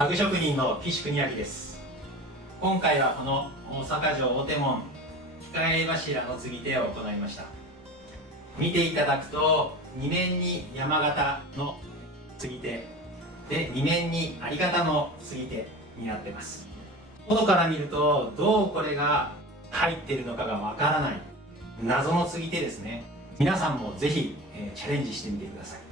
家具職人の岸邦明です。今回はこの大阪城大手門控え柱の継ぎ手を行いました。見ていただくと2面に山形の継ぎ手で2面に有方の継ぎ手になってます。外から見るとどうこれが入っているのかがわからない謎の継ぎ手ですね。皆さんもぜひチャレンジしてみてください。